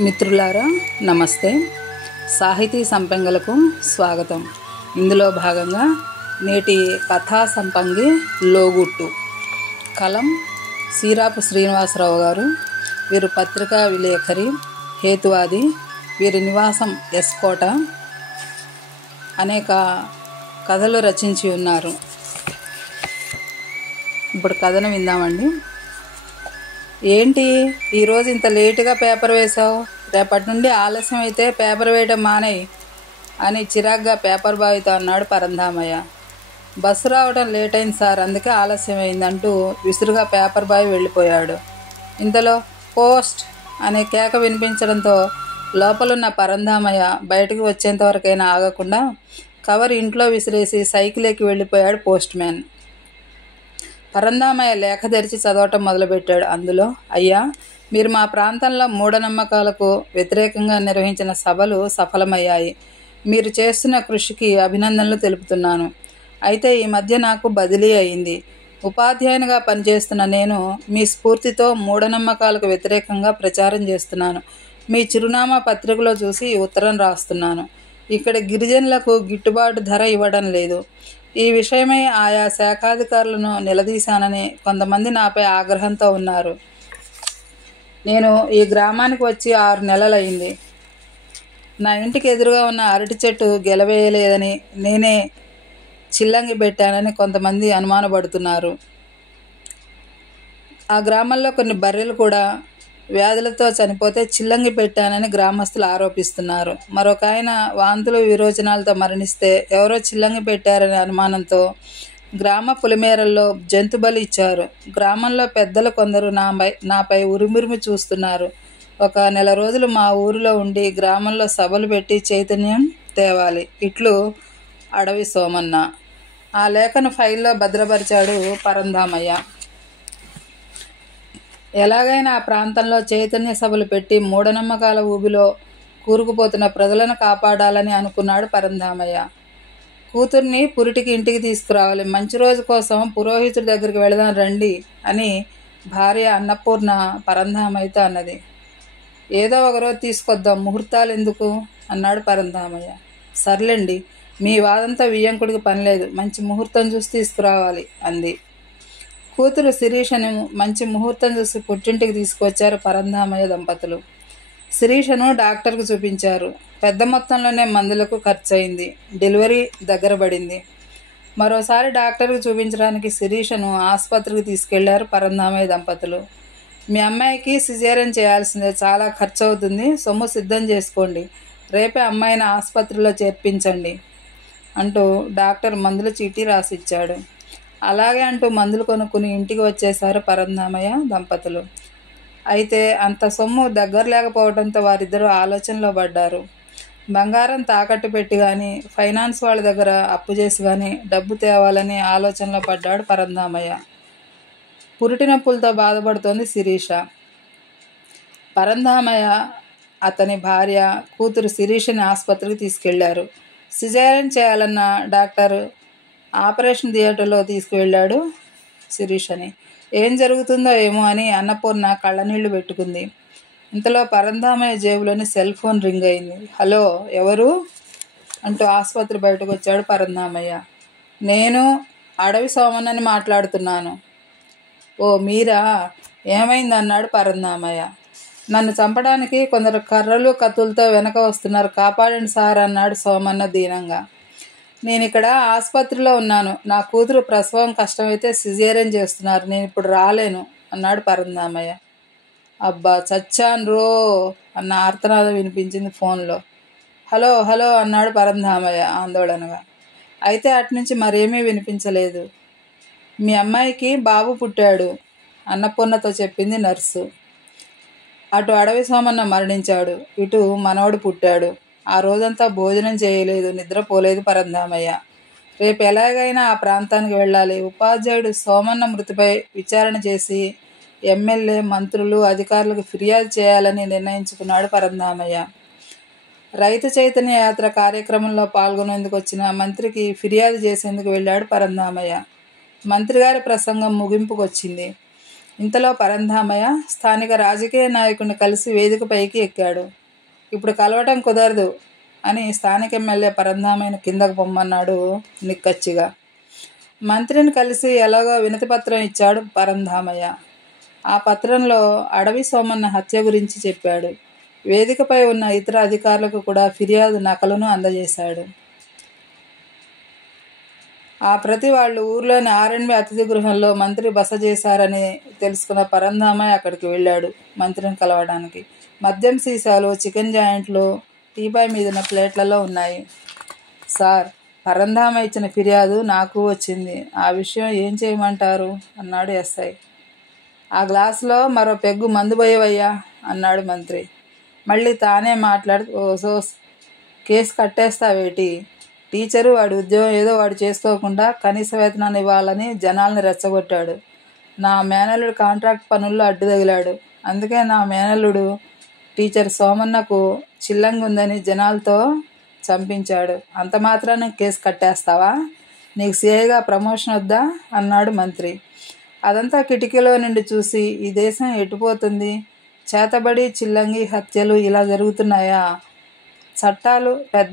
మిత్రులారా నమస్తే. సాహితీ సంపంగలకు స్వాగతం. ఇందులో భాగంగా నేటి కథా సంపంగి లోగుట్టు. కలం సీరాపు శ్రీనివాసరావు గారు. వీరు పత్రికా విలేఖరి, హేతువాది. వీరి నివాసం ఎస్కోట. అనేక కథలు రచించి ఉన్నారు. ఇప్పుడు కథను విందామండి. ఏంటి ఈరోజు ఇంత లేటుగా పేపర్ వేశావు? రేపటి నుండి ఆలస్యం అయితే పేపర్ వేయడం మానేయి అని చిరాగ్గా పేపర్ బాయ్తో అన్నాడు పరంధామయ్య. బస్సు రావడం లేట్ అయింది సార్, అందుకే ఆలస్యం అయిందంటూ విసురుగా పేపర్ బాయ్ వెళ్ళిపోయాడు. ఇంతలో పోస్ట్ అనే కేక వినిపించడంతో లోపలున్న పరంధామయ్య బయటకు వచ్చేంతవరకైనా ఆగకుండా కవర్ ఇంట్లో విసిరేసి సైకిల్ ఎక్కి వెళ్ళిపోయాడు పోస్ట్ మ్యాన్. పరంధామయ్య లేఖ తెరిచి చదవటం మొదలుపెట్టాడు. అందులో, అయ్యా, మీరు మా ప్రాంతంలో మూఢనమ్మకాలకు వ్యతిరేకంగా నిర్వహించిన సభలు సఫలమయ్యాయి. మీరు చేస్తున్న కృషికి అభినందనలు తెలుపుతున్నాను. అయితే ఈ మధ్య నాకు బదిలీ అయింది. ఉపాధ్యాయునిగా పనిచేస్తున్న నేను మీ స్ఫూర్తితో మూఢనమ్మకాలకు వ్యతిరేకంగా ప్రచారం చేస్తున్నాను. మీ చిరునామా పత్రికలో చూసి ఉత్తరం రాస్తున్నాను. ఇక్కడ గిరిజనులకు గిట్టుబాటు ధర ఇవ్వడం లేదు. ఈ విషయమై ఆయా శాఖాధికారులను నిలదీశానని కొంతమంది నాపై ఆగ్రహంతో ఉన్నారు. నేను ఈ గ్రామానికి వచ్చి 6 నెలలైంది. నా ఇంటికి ఎదురుగా ఉన్న అరటి చెట్టు గెలవేయలేదని, నేనే చిల్లంగి పెట్టానని కొంతమంది అనుమానపడుతున్నారు. ఆ గ్రామంలో కొన్ని బర్రెలు కూడా వ్యాధులతో చనిపోతే చిల్లంగి పెట్టానని గ్రామస్తులు ఆరోపిస్తున్నారు. మరొక ఆయన వాంతులు విరోచనాలతో మరణిస్తే ఎవరో చిల్లంగి పెట్టారనే అనుమానంతో గ్రామ పులిమేరల్లో జంతు బలి ఇచ్చారు. గ్రామంలో పెద్దలు కొందరు నాపై ఉరిమురిమి చూస్తున్నారు. ఒక నెల రోజులు మా ఊరిలో ఉండి గ్రామంలో సభలు పెట్టి చైతన్యం తేవాలి. ఇట్లు అడవి సోమన్న. ఆ లేఖను ఫైల్లో భద్రపరిచాడు పరంధామయ్య. ఎలాగైనా ఆ ప్రాంతంలో చైతన్య సభలు పెట్టి మూఢనమ్మకాల ఊబిలో కూరుకుపోతున్న ప్రజలను కాపాడాలని అనుకున్నాడు పరంధామయ్య. కూతుర్ని పురిటికి ఇంటికి తీసుకురావాలి. మంచి రోజు కోసం పురోహితుడి దగ్గరికి వెళదాం రండి అని భార్య అన్నపూర్ణ పరంధామయ్యతో అన్నది. ఏదో ఒకరోజు తీసుకొద్దాం, ముహూర్తాలు ఎందుకు అన్నాడు పరంధామయ్య. సర్లేండి, మీ వాదంతో వియ్యంకుడికి పనిలేదు, మంచి ముహూర్తం చూసి తీసుకురావాలి అంది. కూతురు శిరీషను మంచి ముహూర్తం చూసి పుట్టింటికి తీసుకువచ్చారు పరంధామయ్య దంపతులు. శిరీషను డాక్టర్కు చూపించారు. పెద్ద మొత్తంలోనే మందులకు ఖర్చు అయింది. డెలివరీ దగ్గర పడింది. మరోసారి డాక్టర్కు చూపించడానికి శిరీషను ఆసుపత్రికి తీసుకెళ్లారు పరంధామయ్య దంపతులు. మీ అమ్మాయికి సిజేరియన్ చేయాల్సిందే, చాలా ఖర్చు అవుతుంది, సొమ్ము సిద్ధం చేసుకోండి, రేపే అమ్మాయిని ఆసుపత్రిలో చేర్పించండి అంటూ డాక్టర్ మందుల చీటీ రాసిచ్చాడు. అలాగే అంటూ మందులు కొనుక్కుని ఇంటికి వచ్చేశారు పరంధామయ్య దంపతులు. అయితే అంత సొమ్ము దగ్గర లేకపోవడంతో వారిద్దరూ ఆలోచనలో పడ్డారు. బంగారం తాకట్టు పెట్టి కానీ, ఫైనాన్స్ వాళ్ళ దగ్గర అప్పు చేసి కానీ డబ్బు తేవాలని ఆలోచనలో పడ్డాడు పరంధామయ్య. పురిటి నొప్పులతో బాధపడుతోంది శిరీష. పరంధామయ్య, అతని భార్య, కూతురు శిరీషని ఆసుపత్రికి తీసుకెళ్లారు. సిజేరియన్ చేయాలన్న డాక్టర్ ఆపరేషన్ థియేటర్లో తీసుకువెళ్ళాడు శిరీషని. ఏం జరుగుతుందో ఏమో అని అన్నపూర్ణ కళ్ళనీళ్లు పెట్టుకుంది. ఇంతలో పరంధామయ్య జేబులోని సెల్ ఫోన్ రింగ్ అయింది. హలో, ఎవరు అంటూ ఆసుపత్రి బయటకు వచ్చాడు పరంధామయ్య. నేను అడవి సోమన్నని మాట్లాడుతున్నాను. ఓ మీరా, ఏమైంది అన్నాడు పరంధామయ్య. నన్ను చంపడానికి కొందరు కర్రలు కత్తులతో వెనక వస్తున్నారు, కాపాడండి సార్ అన్నాడు సోమన్న దీనంగా. నేను ఇక్కడ ఆసుపత్రిలో ఉన్నాను, నా కూతురు ప్రసవం కష్టమైతే సిజేరియన్ చేస్తున్నారు, నేను ఇప్పుడు రాలేను అన్నాడు పరంధామయ్య. అబ్బా చచ్చాను రో అన్న ఆర్తనాదం వినిపించింది ఫోన్లో. హలో హలో అన్నాడు పరంధామయ్య ఆందోళనగా. అయితే అటునుంచి మరేమీ వినిపించలేదు. మీ అమ్మాయికి బాబు పుట్టాడు అన్నపూర్ణతో చెప్పింది నర్సు. అటు అడవి సోమన్న మరణించాడు, ఇటు మనవడు పుట్టాడు. ఆ రోజంతా భోజనం చేయలేదు, నిద్రపోలేదు పరంధామయ్య. రేపు ఎలాగైనా ఆ ప్రాంతానికి వెళ్ళాలి. ఉపాధ్యాయుడు సోమన్న మృతిపై విచారణ చేసి ఎమ్మెల్యే, మంత్రులు, అధికారులకు ఫిర్యాదు చేయాలని నిర్ణయించుకున్నాడు పరంధామయ్య. రైతు చైతన్య యాత్ర కార్యక్రమంలో పాల్గొనేందుకు వచ్చిన మంత్రికి ఫిర్యాదు చేసేందుకు వెళ్ళాడు పరంధామయ్య. మంత్రిగారి ప్రసంగం ముగింపుకొచ్చింది. ఇంతలో పరంధామయ్య స్థానిక రాజకీయ నాయకుడిని కలిసి వేదిక పైకి ఎక్కాడు. ఇప్పుడు కలవటం కుదరదు అని స్థానిక ఎమ్మెల్యే పరంధామయ్యను కిందకు పొమ్మన్నాడు నిక్కచ్చిగా. మంత్రిని కలిసి ఎలాగో వినతిపత్రం ఇచ్చాడు పరంధామయ్య. ఆ పత్రంలో అడవి సోమన్న హత్య గురించి చెప్పాడు. వేదికపై ఉన్న ఇతర అధికారులకు కూడా ఫిర్యాదు నకలును అందజేశాడు. ఆ ప్రతి వాళ్ళు ఊర్లోని R&B అతిథి గృహంలో మంత్రి బస చేశారని తెలుసుకున్న పరంధామయ్య అక్కడికి వెళ్ళాడు మంత్రిని కలవడానికి. మద్యం సీసాలు, చికెన్ జాయింట్లు టీపాయ్ మీదున్న ప్లేట్లలో ఉన్నాయి. సార్, పరంధామయ్య ఇచ్చిన ఫిర్యాదు నాకు వచ్చింది. ఆ విషయం ఏం చేయమంటారు అన్నాడు ఎస్ఐ. ఆ గ్లాసులో మరో పెగ్గు మందు పోయేవయ్యా అన్నాడు మంత్రి. మళ్ళీ తానే మాట్లాడు, ఓ కేసు కట్టేస్తావేటి? టీచరు వాడి ఉద్యోగం ఏదో వాడు చేసుకోకుండా కనీస వేతనాన్ని ఇవ్వాలని జనాల్ని రెచ్చగొట్టాడు. నా మేనల్లుడు కాంట్రాక్ట్ పనుల్లో అడ్డు తగిలాడు. అందుకే నా మేనల్లుడు టీచర్ సోమన్నకు చిల్లంగి ఉందని జనాలతో చంపించాడు. అంత మాత్రాన్ని కేసు కట్టేస్తావా? నీకు సిఐగా ప్రమోషన్ వద్దా అన్నాడు మంత్రి. అదంతా కిటికీలో నుండి చూసి, ఈ దేశం ఎటుపోతుంది? చేతబడి, చిల్లంగి హత్యలు ఇలా జరుగుతున్నాయా? చట్టాలు పెద్ద